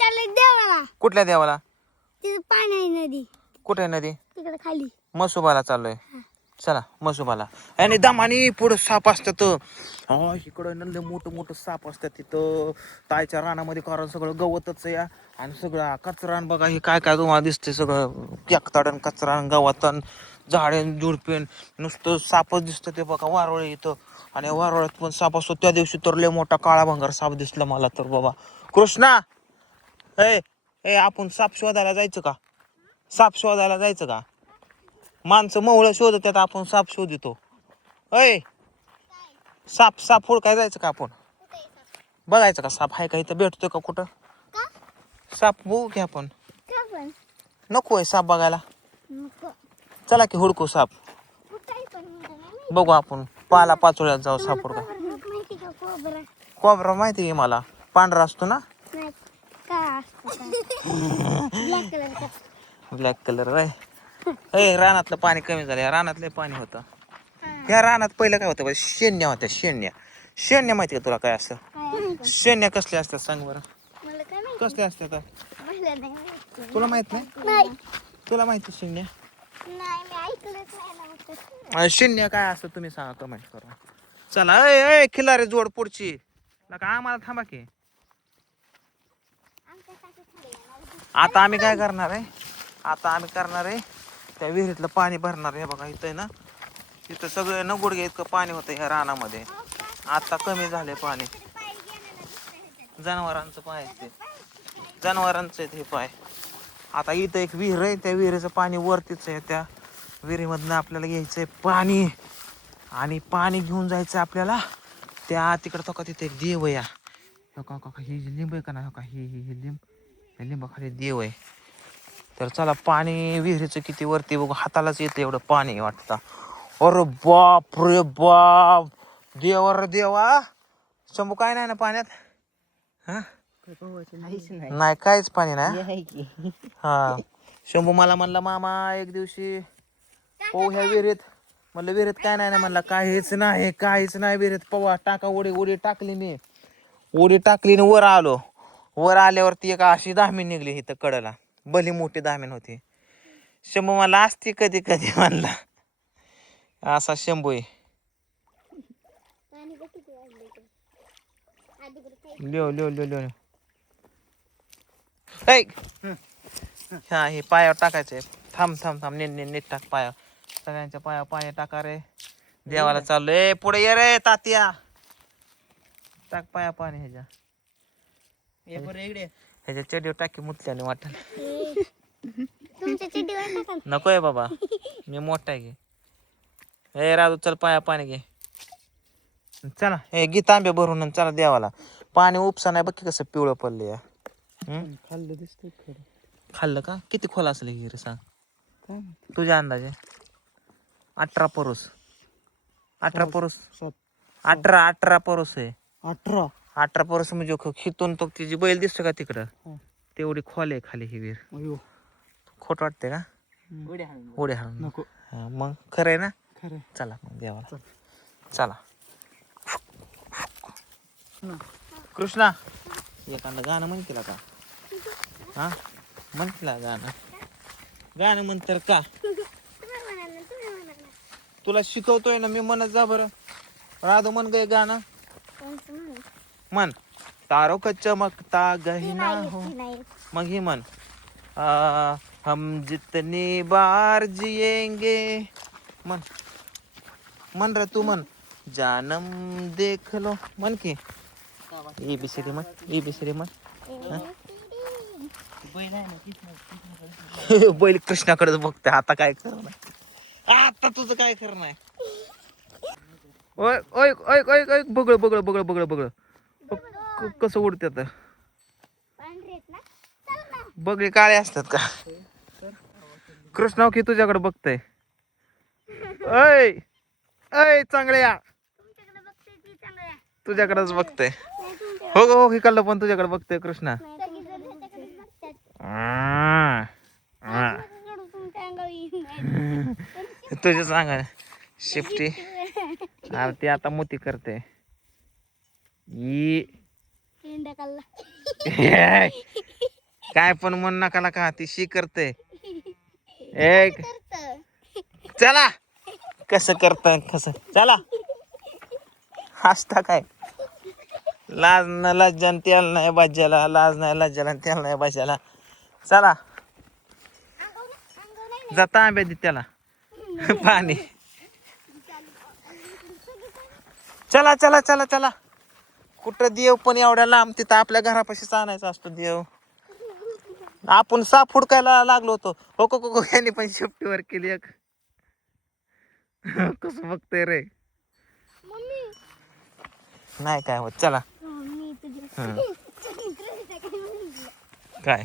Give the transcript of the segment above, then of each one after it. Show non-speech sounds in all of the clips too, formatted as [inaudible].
चाललंय देवाला. कुठल्या देवाला? तिथं पाणी आहे नदी. कुठे आहे नदी? तिकडे खाली. मसुबाला चाललोय. चला मसुबाला. आणि दमानी पुढं साप असतात. हा इकडं नंद मोठं मोठं साप असतात तिथं. तायच्या रानामध्ये कारण सगळं गवतच या आणि सगळं कचरान बघा हे काय काय तुम्हाला दिसतंय सगळं. केकताडन कचरान गवतन झाडेन झुडपेन नुसतं सापच दिसतं ते बघा वारोळ इथं. आणि वारोळ्यात पण साप असतो. त्या दिवशी तर लय मोठा काळा भंगार साप दिसला मला तर बाबा. कृष्णा! ए ए आपण साप शोधायला जायचं का? साप शोधायला जायचं का? माणसं मवळं शोधत आहेत आपण साप शोधितो. अय साप साप हुडकाय जायचं का आपण? बघायचं का साप आहे का इथं? भेटतोय का कुठं? साप बघू की आपण. नको आहे साप बघायला. चला की हुडकू साप. बघू आपण. पाला पाचोळ्यात जाऊ साप हुडका. कोबरा माहिती का कोबरा माहिती आहे मला. पांढरा असतो ना? ब्लॅक कलर ए रानातलं पाणी कमी झालं. या रानातलं पाणी होतं. ह्या रानात पहिलं काय होतं बरं? शेण्या होत्या शेण्या. शेण्या माहिती का तुला काय असतं? काय शेण्या कसल्या असतात सांग बरं? कसल्या असतात? तुला माहीत नाही? तुला माहिती शेण्या? शून्य काय असतं तुम्ही सांगा कमेंट करा. चला अय खिलारे जोड पुढची नका आम्हाला थांबा की. आता आम्ही काय करणार आहे? आता आम्ही करणार आहे त्या विहिरीतलं पाणी भरणार आहे. बघा इथं आहे ना? इथं सगळं न गुडघे इतकं पाणी होतं ह्या रानामध्ये. आता कमी झाले पाणी. जनावरांचं पाय आहे ते. जनावरांचं ते पाय. आता इथं एक विहीर आहे त्या विहिरीचं पाणी वरतीच आहे. त्या विहिरीमधनं आपल्याला घ्यायचं आहे पाणी. आणि पाणी घेऊन जायचं आपल्याला. त्या तिकडं तो का तिथे एक देव या. हो का हे ही लिंब आहे का ना हो का ही ही लिंब. लिंबाखाली देव आहे. तर चला पाणी विहिरीचं किती वरती बघू. हातालाच येतं एवढं पाणी वाटतं. अरे बाप रे बाप. देवा रे देवा. शंभू काय नाही ना पाण्यात? हा? नाही काहीच पाणी नाही. हा. शंभू मला म्हणला मामा एक दिवशी पाहू ह्या विहिरीत. म्हणलं विहिरीत काय नाही ना? म्हणला काहीच नाही काहीच नाही विहिरीत. पवा टाका उडी उडी टाकली मी. उडी टाकली वर आलो. वर आल्यावरती एक अशी दामिन निघली इथं कडला. भली मोठी दामिन होती. शंभू मला असती कधी कधी म्हणला. असा शंभू आहे लिओ लिओ लिओ लिओ हा हे पायावर टाकायचंय. थांब थांब थांब. नीट नीट नीट टाक पाया सगळ्यांच्या पायावर पाणी टाका रे. देवाला चाललो ए पुढे ये रे तात्या. टाक पाया पाणी ह्याच्या. इकडे. ह्याच्या चेडीवर टाकी मुतल्याने वाटल. ए, तुमच्या चिड्डीवर टाका. ना. नको आहे बाबा मी मोठा आहे. घे ए राजू चल पाया पाणी घे. चला. हे घे तांबे भरून आणि चला देवाला. पाणी उपसा नाही बघ की कसं पिवळं पडलं या हम्म? खाल्लं दिसतंय खरं. खाल्लं का? किती खोल असेल ही रे सांग. काय माहिती? तुझ्या अंदाजे? अठरा परोस. अठरा परोस. सात. अठरा अठरा परोस आहे. अठरा. अठरा परोस म्हणजे ख- खितून तो तिची बैल दिसतो का तिकडं? हा. तेवढी खोल आहे खाली ही विहीर अयो. खोट वाटते का? उड्या हाणून नको. हा, मग खरं आहे ना? खरं चला मग देवाला. चला. कृष्णा. एखादं गाणं म्हण केला का? हा? म्हण केला गाणं. गाणं म्हण तर का. तुला शिकवतोय ना मी म्हणत जा बरं. राधू म्हण गय गाणं. म्हण तारो का चमकता गहिना हो. मग ही म्हण आ, हम जितनी बार जिएंगे. म्हण म्हण रे तू म्हण जानम देख लो. म्हण की. ए बी सी डी म्हण ए बी सी डी म्हण [laughs] बैल कृष्णाकडेच बघते आता काय करणार? आता तुझं काय करणार? [laughs] ओय ओय ओय ओय ओय बगळ बगळ बगळ बगळ बगळ क- कसं उडते आता. बगळे काळे असतात का? कृष्णाव की तुझ्याकडे बघतय. अय अय चांगल्या. तुझ्याकडेच बघतय. हो हो हिकडलं पण तुझ्याकडे बघतोय कृष्णा. तुझ्या सांगा शिफ्टी. [laughs] ती आता मोती करते. ई. काय पण म्हण नका का ती शी करते. एक चला. कसं करताय कसं? चला. हसता काय? लाज न लज्जा न तेल नाही बाज्याला लाज नाही लज्जाला तेल नाही बाज्याला चला. जाता आंब्या दे त्याला. पाणी. चला चला चला चला. कुठं देव पण एवढ्या लांब तिथं आपल्या घरापाशीच आणायचा असतो देव. आपण साप हुडकायला लागलो होतो. हो को को यांनी पण शेपटीवर केली एक. [laughs] कसं बघतोय रे. मम्मी. नाही काय होत चला. [laughs] काय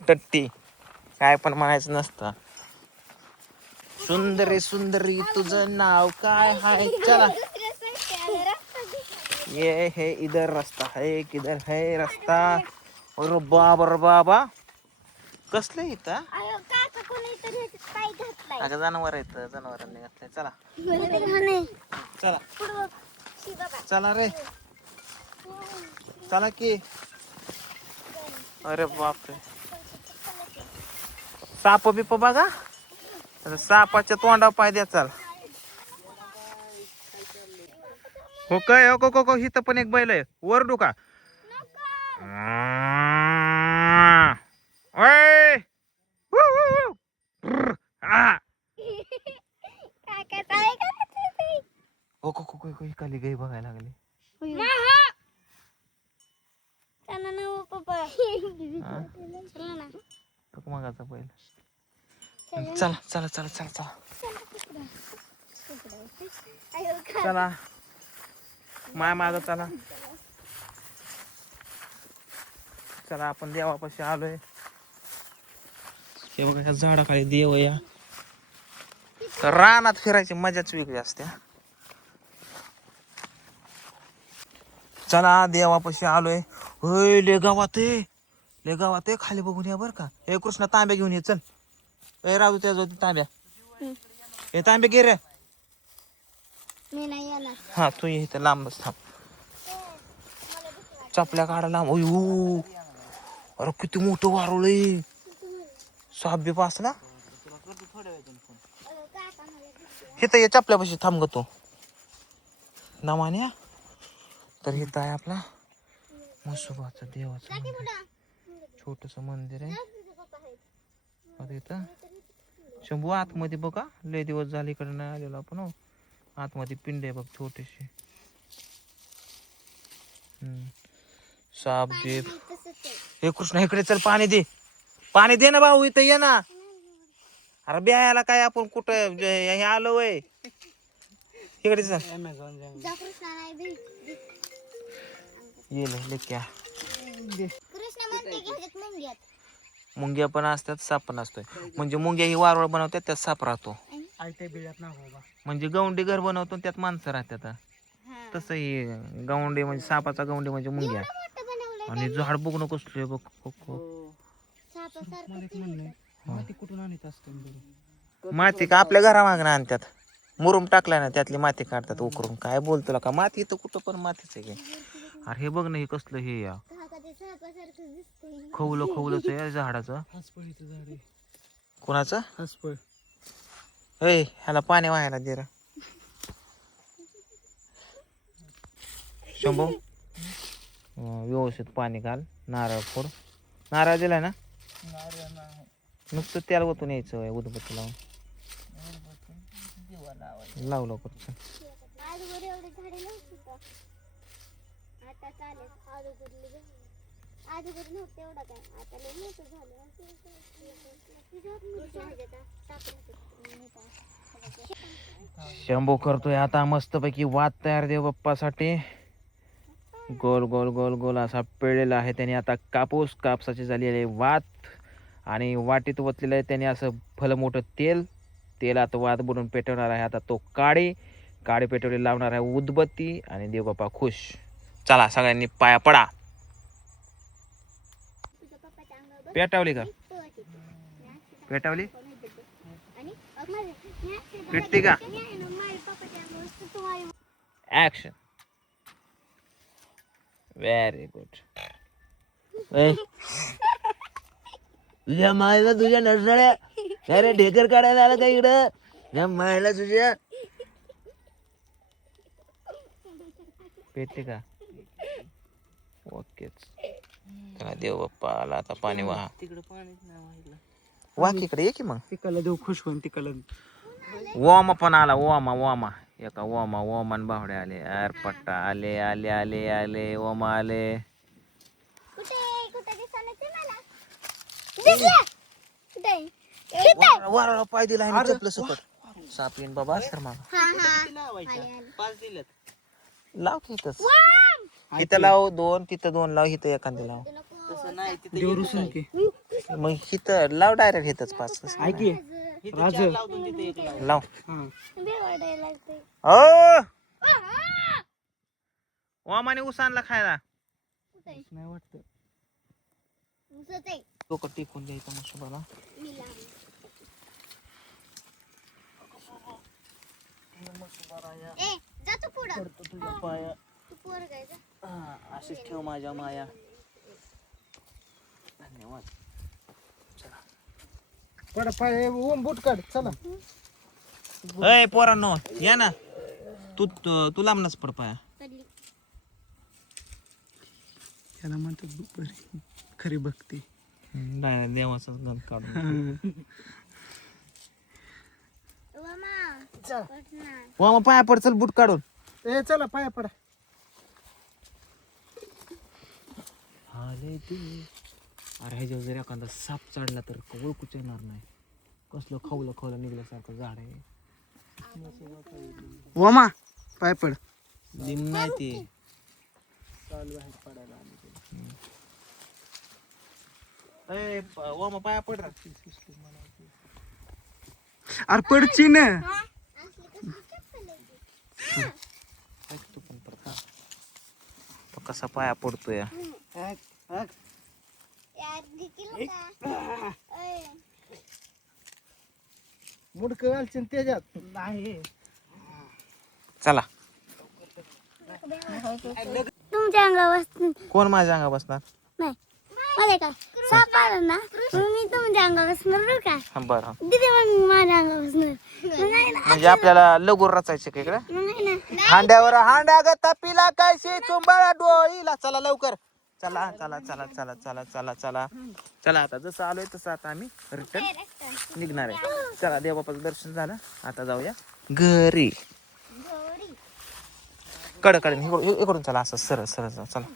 टट्टी काय पण म्हणायचं नसतं. सुंदरी सुंदरी तुझं नाव काय हाय चला दुसऱ्या साईडला आलं रस्ता दिसला. ये है इधर रास्ता है किधर है रास्ता। अरे बाबा रे बाबा। कसलं इथं? अगं जनावर येत जनावरांनी घातलंय. चला. चला. चला रे. चला की. अरे बापरे. साप बिप बघा. सापाच्या तोंडा पाय द्या चाल. हो काय हो को- को को पण एक बैल आहे. वर का हो को को को खाली गाई बघायला लागली. बैल. चला चला चला चला चला. चला. माय माझा चला. चला आपण देवापाशी आलोय. हे बघा ह्या झाडाखाली देव या. तर रानात फिरायची मजाच वेगळी असते. चला देवापाशी आलोय. होय ले गावात ले गावात खाली बघून या बर का. हे कृष्णा तांब्या घेऊन ये चल. ए राजू त्या तांब्या. हे तांब्या घे रे. मी नाही येणार. हा तू ये इथं लांबच थांब. चपल्या काढा लांब. अयो अरे किती मोठं वारुळ आहे. साप बीप असला इथं ये चपल्यापाशी थांब ग तू. नमान्या. तर इथं आहे आपला मसुबाचं देवाचं छोटस मंदिर आहे. आता इथं. शंभू आतमध्ये बघा. लय दिवस झाले इकडे नाही आलेलो आपण हो. आतमध्ये पिंड आहे बघ छोटीशी. साप बीप हे कृष्णा इकडे चल पाणी दे. पाणी दे ना भाऊ इथं ये ना. अरे ब्यायला काय आपण कुठं हे आलो वय? इकडे चल. जा कृष्णा नाही भेट ये क्या. मुंग्या पण असतात साप पण असतोय. म्हणजे मुंग्या ही वारवळ बनवतात त्यात साप राहतो. म्हणजे गौंडी घर बनवतो आणि त्यात माणसं राहतात. हा तसं हे गौंडी म्हणजे सापाचा गौंडी म्हणजे मुंग्या. मोठं बनवलंय आणि झाड बघणं कसलं आहे बघ हो, हो. माती कुठून आणत असतो माती का आपल्या घरामागणं आणतात? मुरुम टाकलाय ना त्यातली माती काढतात उकरून. काय बोलतो का माती तर कुठं पण मातीच आहे की. अरे हे बघ ना हे कसलं हे या. काका ते सापासारखं दिसतंय. खवलं खवलंच आहे झाडाचं. हसपळीचं झाड आहे. कोणाचं? हसपळ. होय ह्याला पाणी व्हायला दे रे. शंभू व्यवस्थित पाणी घाल नारळ फोड. नारळ दिलाय ना? नुसतं त्याला ओतून यायचं उदबत्ती लावून. लाव लवकर आता आधी आजूबाजूला नव्हतं एवढं काय. आता लई मोठं झालं. शंभू करतोय आता मस्तपैकी वाद तयार देव बाप्पासाठी. गोल गोल गोल गोल असा पिळलेला आहे त्याने. आता कापूस कापसाची झालेली आहे वात आणि वाटीत ओतलेलं आहे त्याने असं फल मोठं तेल. तेलात वात बुडून पेटवणार आहे आता तो काळे काळे पेटवली लावणार आहे उदबत्ती आणि देवबाप्पा खुश. चला सगळ्यांनी पाया पडा. पेटावली का? पेटावली? पिटते का? ऍक्शन व्हेरी गुड तुझ्या मायला तुझ्या नरसाळ्या अरे ढेकर काढायला आला का इकडं? या मायला तुझ्या पेटते का? ओकेच देव बाप्पा आला आता पाणी वाहा. तिकडं पाणीच नाही वाहिलं वाह इकडे ये की मग? तिकडला देऊ खुश होईन तिकडला. ओमा पण आला ओमा ओमा एका ओमा ओमान बावडे आले. यार पट्टा. आले आले आले आले ओमा आले. कुठे कुठे दिसणार ते मला? दिसलं! कुठे इथं. वाराला पाय दिला आहे चपलं सकट. साप येईन बाबा सर मग हा हा. पाच लाव की इथंच. इथं लाव दोन तिथं दोन लाव इथं एखादी लाव. तसं नाही मग लाव डायरेक्ट येतच पाच तसं लाव. वामाने ऊस आणला खायला. नाही वाटतं. द्यायचं मग शुभाला. पाया. हा, अशीच ठेव माझ्या माया. पड पाय ओम बूट काढ चला. अय पोरांनो या ना. तू तू तू लांबनच पड पाया. त्याला म्हणतात खरी भक्ती. डायरेक्ट देवाचाच गंध काढून मामा ओमा पाया पड चल बूट काढून. ए चला पाया पडा. आले ते अरे ह्याच्यावर जर एखादा साप चढला तर ओळखूच येणार नाही. कसलं खावलं खावलं निघल्यासारखं झाड आहे. ओमा पाय पड. लिंब नाही ते. प- पाया पड. रा. अरे पडची ना ऐक तू पण पड. हा. तो कसा पाया पडतो या यार दिकील का ओय मुडक घालशील त्याच्यात. नाही. चला. तुमच्या अंगावर कोण माझ्या अंगा बसणार? नाही. मध्ये का साप आला ना मग मी तुमच्या अंगावर बसणार बरं का? हा बरं. दिदी मग माझ्या अंगावर बसणार. मग नाही ना म्हणजे आपल्याला लगोर रचायचे का इकडे? मग नाही ना हांड्यावर हांडा ग तपिला काय शे चुंबाळा डोळीला. चला लवकर. चला चला चला चला चला चला चला. चला आता जसं आलोय तसं आता आम्ही रिटर्न निघणार आहे. चला देवबापाचं दर्शन झालं. आता जाऊया घरी. घोडी कडकडे इकडून चला असं सरळ सरळ चला.